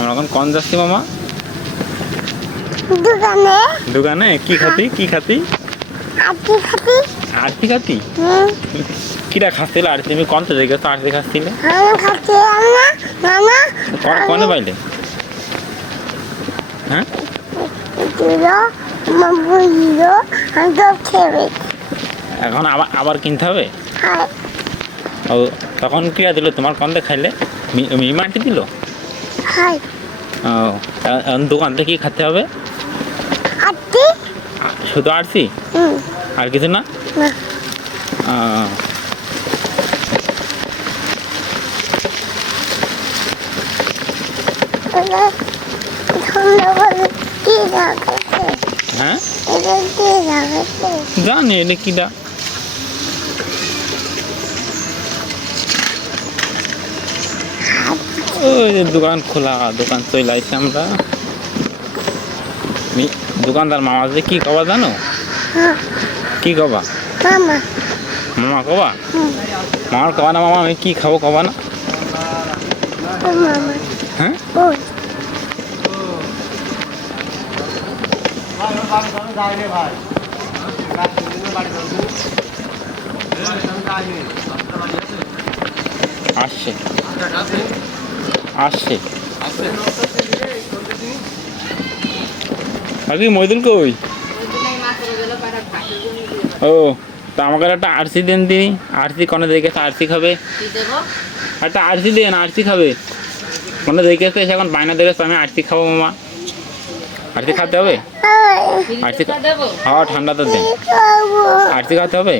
আমরা এখন কোন যাচ্ছি মামা? দোকানে। দোকানে কি খাতি কি খাতি? আরতি খাতি। আরতি খাতি? কিরা খাচ্ছিল আরতি? তুমি কোন থেকে গেছো আরতি খাচ্ছিলে? আমি খাচ্ছি না মামা। কোনে পাইলে? হ্যাঁ দিলো মামু দিলো আমি তো খেয়ে এখন আবার আবার কিনতে হবে? হ্যাঁ। ও তখন কিরা দিল তোমার কোনটা খাইলে? মিমা আন্টি দিল? হ্যাঁ। ও এখন দোকান থেকে কি খেতে হবে? আরতি। শুধু আরতি? আর কিছু না? না। হ্যাঁ জানি এটা কিটা। ওই যে দোকান খোলা, দোকান চলে আসছি আমরা। দোকানদার মামা যে কি কবা জানো? কি কবা? মামা। মামা কবা? মামার কবা না মামা আমি কি খাবো কবা না? হ্যাঁ আসছে আসছে আগে মইদুল কই? ও তা আমাকে একটা আরসি দেন তিনি। আরসি কোনে দেখেছে আরসি খাবে? একটা আরসি দেন, আরসি খাবে। কোনে দেখেছে এখন বায়না দেখেছে আমি আরসি খাবো মামা। আরসি খাতে হবে? আরসি হ্যাঁ ঠান্ডা তো দেন। আরসি খাতে হবে?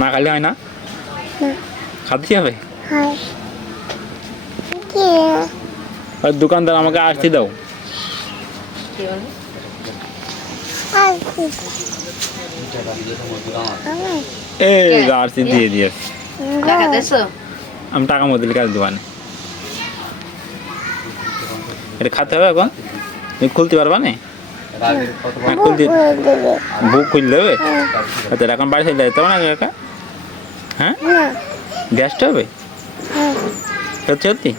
না খালি হয় না? খাতে হবে? আর দোকানদার আমাকে আরসি দাও। এই আরসি দিয়ে দিয়েছি। আমি টাকা মদিল কাজ দোকানে। এটা খাতে হবে এখন? তুমি খুলতে পারবা না? খুলতে বুক খুলতে হবে? আচ্ছা এখন বাড়ি চলে যেতে হবে না কাকা? হ্যাঁ গ্যাসটা হবে? সত্যি সত্যি?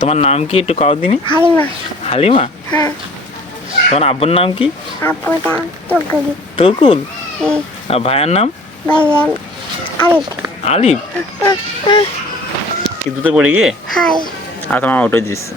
তোমার নাম কি একটু কাও দিনি? হালিমা? তোমার আব্বুর নাম কি? তুকুল? আর ভাইয়ের নাম? আলিফ? কি দুটো পড়ে গিয়ে? আচ্ছা মামা উঠে দিচ্ছি।